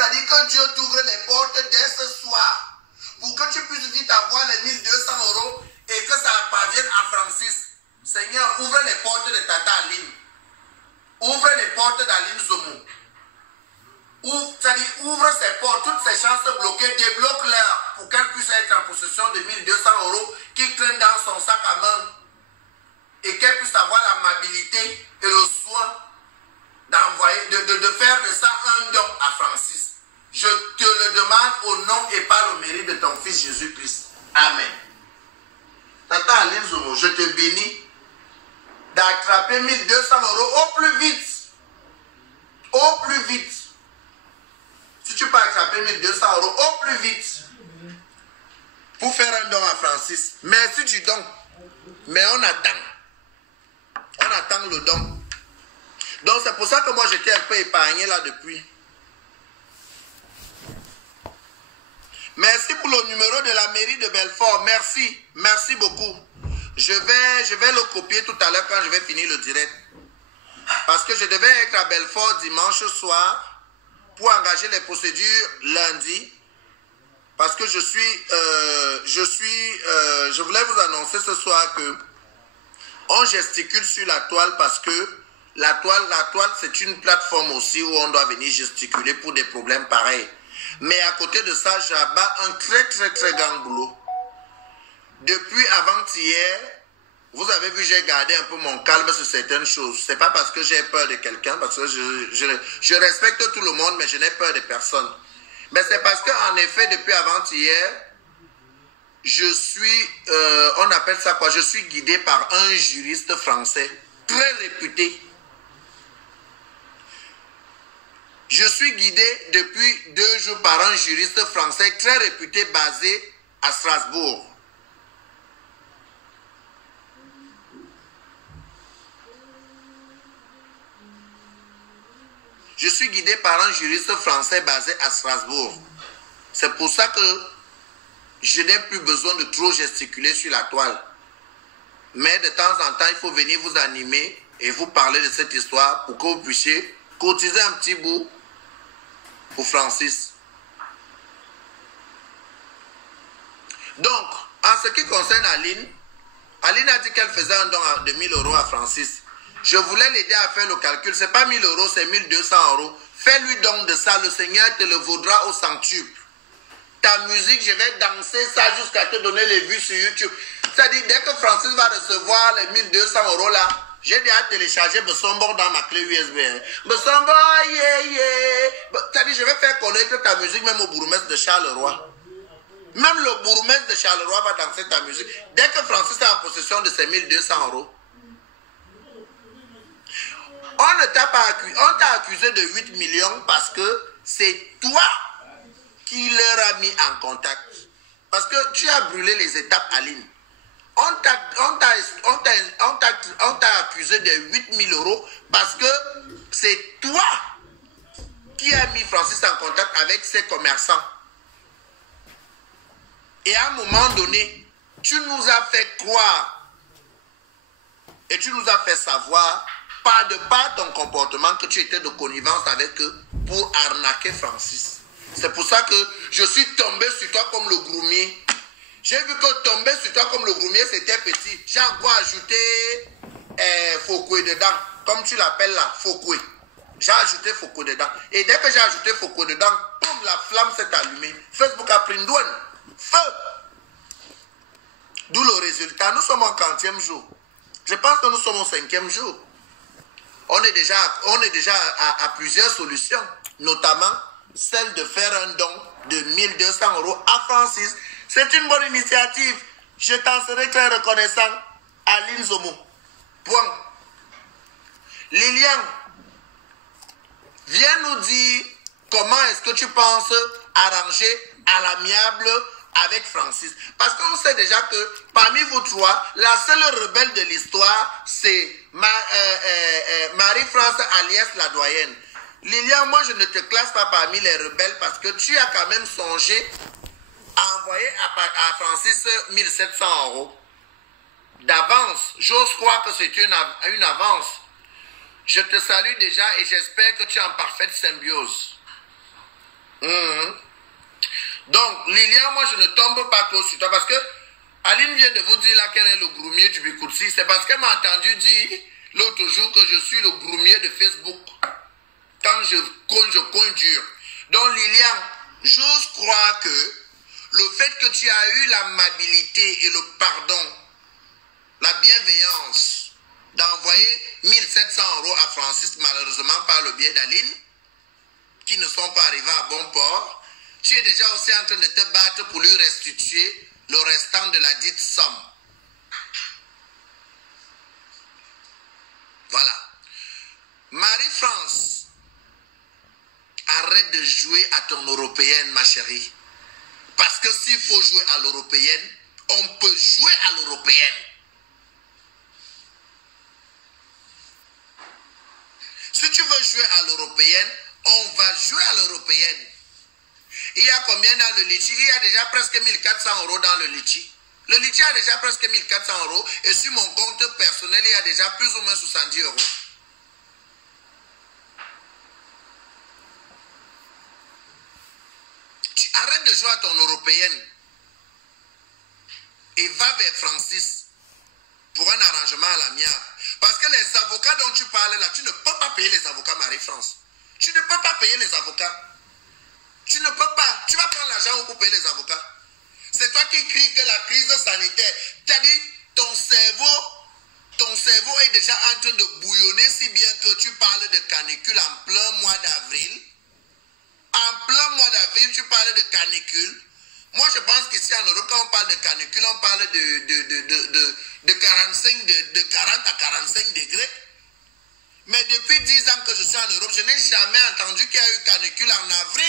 C'est-à-dire que Dieu t'ouvre les portes dès ce soir pour que tu puisses vite avoir les 1200 € et que ça parvienne à Francis. Seigneur, ouvre les portes de Tata Aline. Ouvre les portes d'Aline Zomo. C'est-à-dire, ouvre ces portes, toutes ces chances bloquées, débloque-leur pour qu'elle puisse être en possession de 1200 € qui traînent dans son sac à main et qu'elle puisse avoir l'amabilité et le soin d'envoyer, de faire de ça un don à Francis. Je te le demande au nom et par le mérite de ton fils Jésus-Christ. Amen. Tata Aline Zomo, je te bénis d'attraper 1200 € au plus vite. Au plus vite. Si tu peux attraper 1200 € au plus vite pour faire un don à Francis. Merci du don. Mais on attend. On attend le don. Donc c'est pour ça que moi j'étais un peu épargné là depuis. Merci pour le numéro de la mairie de Belfort. Merci. Merci beaucoup. Je vais le copier tout à l'heure quand je vais finir le direct. Parce que je devais être à Belfort dimanche soir pour engager les procédures lundi. Parce que je voulais vous annoncer ce soir que on gesticule sur la toile parce que la toile c'est une plateforme aussi où on doit venir gesticuler pour des problèmes pareils. Mais à côté de ça, j'abats un très grand boulot. Depuis avant-hier, vous avez vu, j'ai gardé un peu mon calme sur certaines choses. C'est pas parce que j'ai peur de quelqu'un, parce que je respecte tout le monde, mais je n'ai peur de personne. Mais c'est parce qu'en effet, depuis avant-hier, je suis, on appelle ça quoi? Je suis guidé par un juriste français très réputé. Je suis guidé depuis 2 jours par un juriste français très réputé basé à Strasbourg. Je suis guidé par un juriste français basé à Strasbourg. C'est pour ça que je n'ai plus besoin de trop gesticuler sur la toile. Mais de temps en temps, il faut venir vous animer et vous parler de cette histoire pour que vous puissiez cotiser un petit bout pour Francis. Donc, en ce qui concerne Aline, Aline a dit qu'elle faisait un don de 1000 € à Francis. Je voulais l'aider à faire le calcul. Ce n'est pas 1000 €, c'est 1200 €. Fais-lui don de ça. Le Seigneur te le vaudra au centuple. Ta musique, je vais danser ça jusqu'à te donner les vues sur YouTube. C'est-à-dire, dès que Francis va recevoir les 1200 € là, j'ai déjà téléchargé Bessombo dans ma clé USB. Bessombo, yeah, yeah. C'est-à-dire, je vais faire connaître ta musique même au bourgmestre de Charleroi. Même le bourgmestre de Charleroi va danser ta musique. Dès que Francis est en possession de ses 1200 €. On ne t'a pas accusé, on t'a accusé de 8 millions parce que c'est toi qui leur a mis en contact. Parce que tu as brûlé les étapes, Aline. On t'a accusé de 8000 € parce que c'est toi qui as mis Francis en contact avec ses commerçants. Et à un moment donné, tu nous as fait croire et tu nous as fait savoir de par ton comportement que tu étais de connivence avec eux pour arnaquer Francis. C'est pour ça que je suis tombé sur toi comme le groumier. J'ai vu que tomber sur toi comme le groumier, c'était petit. J'ai encore ajouté Foucault dedans, comme tu l'appelles là, Foucault. J'ai ajouté Foucault dedans. Et dès que j'ai ajouté Foucault dedans, boum, la flamme s'est allumée. Facebook a pris une douane. Feu! D'où le résultat. Nous sommes au 40e jour. Je pense que nous sommes au 5e jour. On est déjà à plusieurs solutions, notamment celle de faire un don de 1200 € à Francis. C'est une bonne initiative. Je t'en serai très reconnaissant. Aline Zomo. Point. Lilian, viens nous dire comment est-ce que tu penses arranger à l'amiable avec Francis. Parce qu'on sait déjà que parmi vous trois, la seule rebelle de l'histoire, c'est Marie-France alias la doyenne. Lilian, moi je ne te classe pas parmi les rebelles parce que tu as quand même songé à envoyer à Francis 1700 € d'avance. J'ose croire que c'est une avance. Je te salue déjà et j'espère que tu es en parfaite symbiose. Donc, Lilian, moi, je ne tombe pas trop sur toi parce que Aline vient de vous dire là quel est le groumier du Bikoutsi. C'est parce qu'elle m'a entendu dire l'autre jour que je suis le groumier de Facebook. Quand je cogne dur. Donc, Lilian, j'ose croire que le fait que tu as eu l'amabilité et le pardon, la bienveillance d'envoyer 1700 € à Francis, malheureusement par le biais d'Aline, qui ne sont pas arrivés à bon port, tu es déjà aussi en train de te battre pour lui restituer le restant de la dite somme. Voilà. Marie-France, arrête de jouer à ton européenne, ma chérie. Parce que s'il faut jouer à l'européenne, on peut jouer à l'européenne. Si tu veux jouer à l'européenne, on va jouer à l'européenne. Il y a combien dans le litchi? Il y a déjà presque 1400 € dans le litchi. Le litchi a déjà presque 1400 € et sur mon compte personnel, il y a déjà plus ou moins 70 €. Tu arrêtes de jouer à ton européenne et va vers Francis pour un arrangement à l'amiable. Parce que les avocats dont tu parles là, tu ne peux pas payer les avocats, Marie-France. Tu ne peux pas payer les avocats. Tu ne peux pas. Tu vas prendre l'argent pour payer les avocats. C'est toi qui cries que la crise sanitaire, tu as dit, ton cerveau est déjà en train de bouillonner si bien que tu parles de canicule en plein mois d'avril. En plein mois d'avril, tu parles de canicule. Moi, je pense qu'ici en Europe, quand on parle de canicule, on parle de 40 à 45 degrés. Mais depuis 10 ans que je suis en Europe, je n'ai jamais entendu qu'il y a eu canicule en avril.